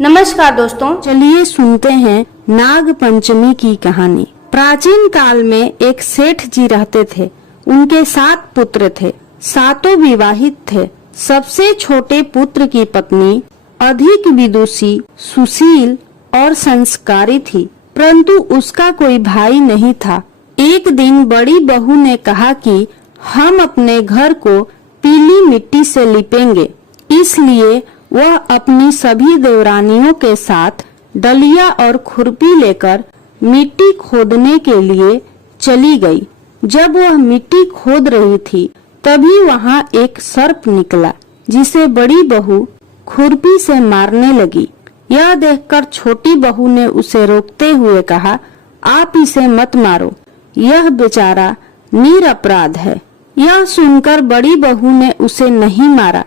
नमस्कार दोस्तों, चलिए सुनते हैं नाग पंचमी की कहानी। प्राचीन काल में एक सेठ जी रहते थे। उनके 7 पुत्र थे, सातों विवाहित थे। सबसे छोटे पुत्र की पत्नी अधिक विदुषी, सुशील और संस्कारी थी, परंतु उसका कोई भाई नहीं था। एक दिन बड़ी बहू ने कहा कि हम अपने घर को पीली मिट्टी से लिपेंगे, इसलिए वह अपनी सभी देवरानियों के साथ डलिया और खुरपी लेकर मिट्टी खोदने के लिए चली गई। जब वह मिट्टी खोद रही थी, तभी वहां एक सर्प निकला, जिसे बड़ी बहू खुरपी से मारने लगी। यह देखकर छोटी बहू ने उसे रोकते हुए कहा, आप इसे मत मारो, यह बेचारा निरपराध है। यह सुनकर बड़ी बहू ने उसे नहीं मारा।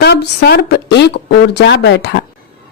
तब सर्प एक ओर जा बैठा।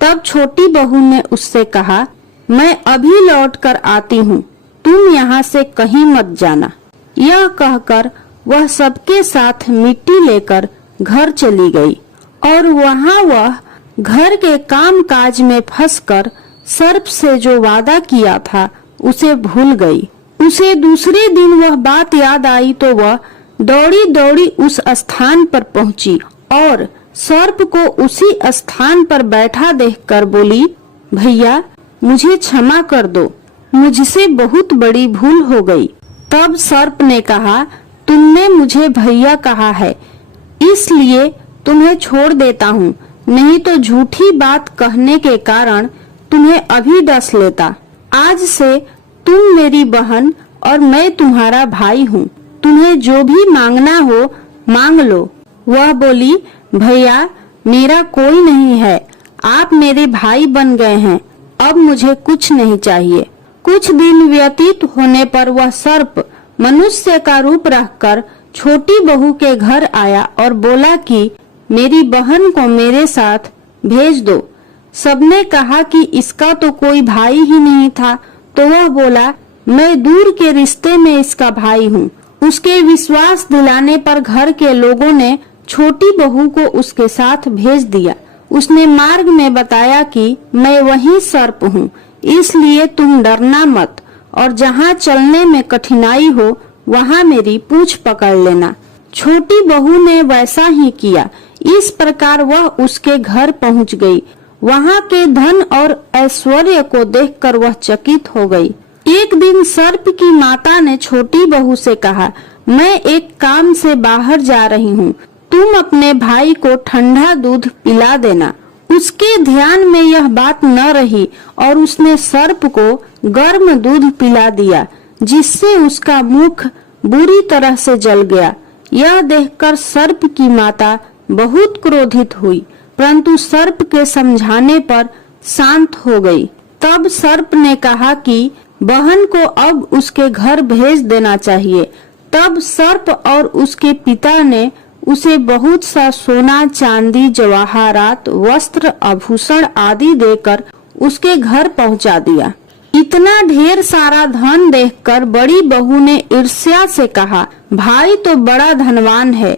तब छोटी बहू ने उससे कहा, मैं अभी लौट कर आती हूँ, तुम यहाँ से कहीं मत जाना। यह कहकर वह सबके साथ मिट्टी लेकर घर चली गई और वहाँ वह घर के काम काज में फंसकर सर्प से जो वादा किया था उसे भूल गई। उसे दूसरे दिन वह बात याद आई तो वह दौड़ी दौड़ी उस स्थान पर पहुंची और सर्प को उसी स्थान पर बैठा देखकर बोली, भैया मुझे क्षमा कर दो, मुझसे बहुत बड़ी भूल हो गई। तब सर्प ने कहा, तुमने मुझे भैया कहा है, इसलिए तुम्हें छोड़ देता हूँ, नहीं तो झूठी बात कहने के कारण तुम्हें अभी डस लेता। आज से तुम मेरी बहन और मैं तुम्हारा भाई हूँ, तुम्हें जो भी मांगना हो मांग लो। वह बोली, भैया मेरा कोई नहीं है, आप मेरे भाई बन गए हैं, अब मुझे कुछ नहीं चाहिए। कुछ दिन व्यतीत होने पर वह सर्प मनुष्य का रूप रखकर छोटी बहू के घर आया और बोला कि मेरी बहन को मेरे साथ भेज दो। सबने कहा कि इसका तो कोई भाई ही नहीं था, तो वह बोला, मैं दूर के रिश्ते में इसका भाई हूँ। उसके विश्वास दिलाने पर घर के लोगों ने छोटी बहू को उसके साथ भेज दिया। उसने मार्ग में बताया कि मैं वही सर्प हूँ, इसलिए तुम डरना मत और जहाँ चलने में कठिनाई हो वहाँ मेरी पूंछ पकड़ लेना। छोटी बहू ने वैसा ही किया। इस प्रकार वह उसके घर पहुँच गई। वहाँ के धन और ऐश्वर्य को देखकर वह चकित हो गई। एक दिन सर्प की माता ने छोटी बहू से कहा, मैं एक काम से बाहर जा रही हूँ, तुम अपने भाई को ठंडा दूध पिला देना। उसके ध्यान में यह बात न रही और उसने सर्प को गर्म दूध पिला दिया, जिससे उसका मुख बुरी तरह से जल गया। यह देखकर सर्प की माता बहुत क्रोधित हुई, परंतु सर्प के समझाने पर शांत हो गई। तब सर्प ने कहा कि बहन को अब उसके घर भेज देना चाहिए। तब सर्प और उसके पिता ने उसे बहुत सा सोना, चांदी, जवाहरात, वस्त्र, आभूषण आदि देकर उसके घर पहुंचा दिया। इतना ढेर सारा धन देखकर बड़ी बहू ने ईर्ष्या से कहा, भाई तो बड़ा धनवान है,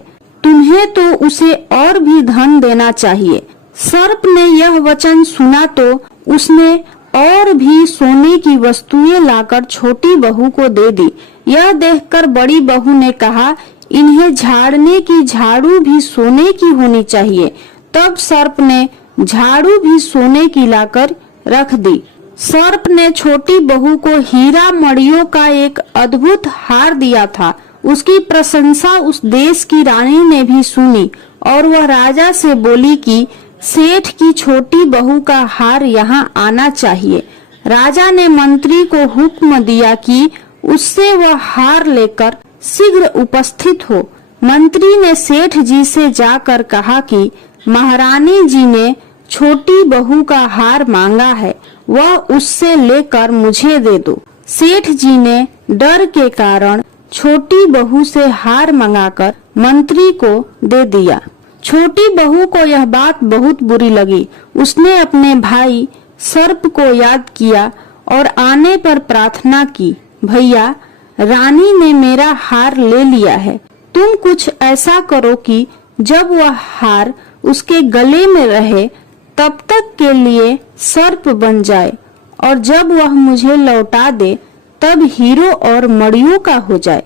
तुम्हें तो उसे और भी धन देना चाहिए। सर्प ने यह वचन सुना तो उसने और भी सोने की वस्तुएं लाकर छोटी बहू को दे दी। यह देखकर बड़ी बहू ने कहा, इन्हें झाड़ने की झाड़ू भी सोने की होनी चाहिए। तब सर्प ने झाड़ू भी सोने की लाकर रख दी। सर्प ने छोटी बहू को हीरा मणियों का एक अद्भुत हार दिया था। उसकी प्रशंसा उस देश की रानी ने भी सुनी और वह राजा से बोली कि सेठ की छोटी बहू का हार यहाँ आना चाहिए। राजा ने मंत्री को हुक्म दिया कि उससे वह हार लेकर शीघ्र उपस्थित हो। मंत्री ने सेठ जी से जाकर कहा कि महारानी जी ने छोटी बहू का हार मांगा है, वह उससे लेकर मुझे दे दो। सेठ जी ने डर के कारण छोटी बहू से हार मंगाकर मंत्री को दे दिया। छोटी बहू को यह बात बहुत बुरी लगी। उसने अपने भाई सर्प को याद किया और आने पर प्रार्थना की, भैया रानी ने मेरा हार ले लिया है, तुम कुछ ऐसा करो कि जब वह हार उसके गले में रहे तब तक के लिए सर्प बन जाए और जब वह मुझे लौटा दे तब हीरो और मड़ियों का हो जाए।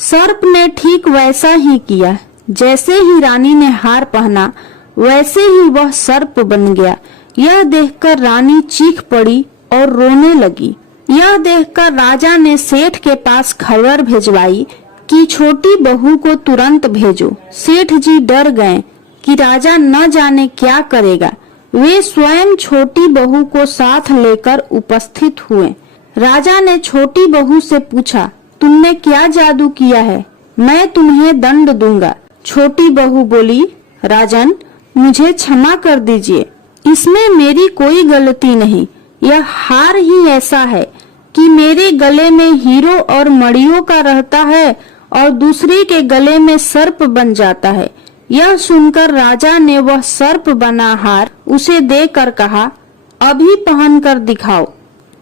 सर्प ने ठीक वैसा ही किया। जैसे ही रानी ने हार पहना वैसे ही वह सर्प बन गया। यह देखकर रानी चीख पड़ी और रोने लगी। यह देखकर राजा ने सेठ के पास खबर भिजवाई कि छोटी बहू को तुरंत भेजो। सेठ जी डर गए कि राजा न जाने क्या करेगा। वे स्वयं छोटी बहू को साथ लेकर उपस्थित हुए। राजा ने छोटी बहू से पूछा, तुमने क्या जादू किया है? मैं तुम्हें दंड दूंगा। छोटी बहू बोली, राजन मुझे क्षमा कर दीजिए, इसमें मेरी कोई गलती नहीं। यह हार ही ऐसा है कि मेरे गले में हीरो और मड़ियों का रहता है और दूसरे के गले में सर्प बन जाता है। यह सुनकर राजा ने वह सर्प बना हार उसे देकर कहा, अभी पहन कर दिखाओ।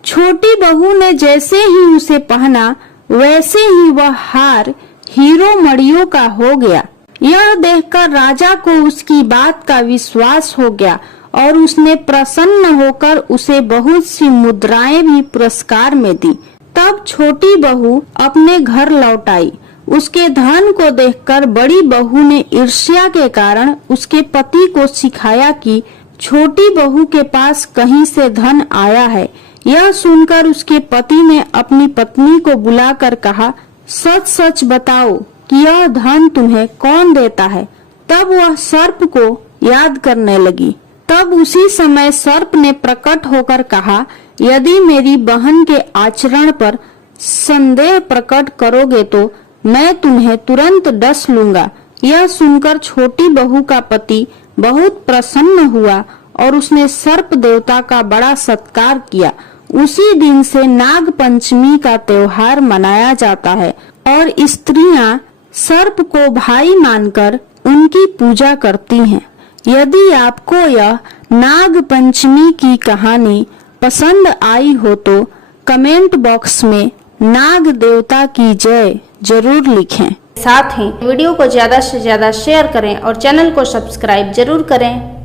छोटी बहू ने जैसे ही उसे पहना वैसे ही वह हार हीरो मड़ियों का हो गया। यह देखकर राजा को उसकी बात का विश्वास हो गया और उसने प्रसन्न होकर उसे बहुत सी मुद्राएं भी पुरस्कार में दी। तब छोटी बहू अपने घर लौट आई। उसके धन को देखकर बड़ी बहू ने ईर्ष्या के कारण उसके पति को सिखाया कि छोटी बहू के पास कहीं से धन आया है। यह सुनकर उसके पति ने अपनी पत्नी को बुलाकर कहा, सच सच बताओ कि यह धन तुम्हें कौन देता है? तब वह सर्प को याद करने लगी। तब उसी समय सर्प ने प्रकट होकर कहा, यदि मेरी बहन के आचरण पर संदेह प्रकट करोगे तो मैं तुम्हें तुरंत डस लूंगा। यह सुनकर छोटी बहू का पति बहुत प्रसन्न हुआ और उसने सर्प देवता का बड़ा सत्कार किया। उसी दिन से नाग पंचमी का त्योहार मनाया जाता है और स्त्रियां सर्प को भाई मानकर उनकी पूजा करती हैं। यदि आपको यह नाग पंचमी की कहानी पसंद आई हो तो कमेंट बॉक्स में नाग देवता की जय जरूर लिखें। साथ ही वीडियो को ज्यादा से ज्यादा शेयर करें और चैनल को सब्सक्राइब जरूर करें।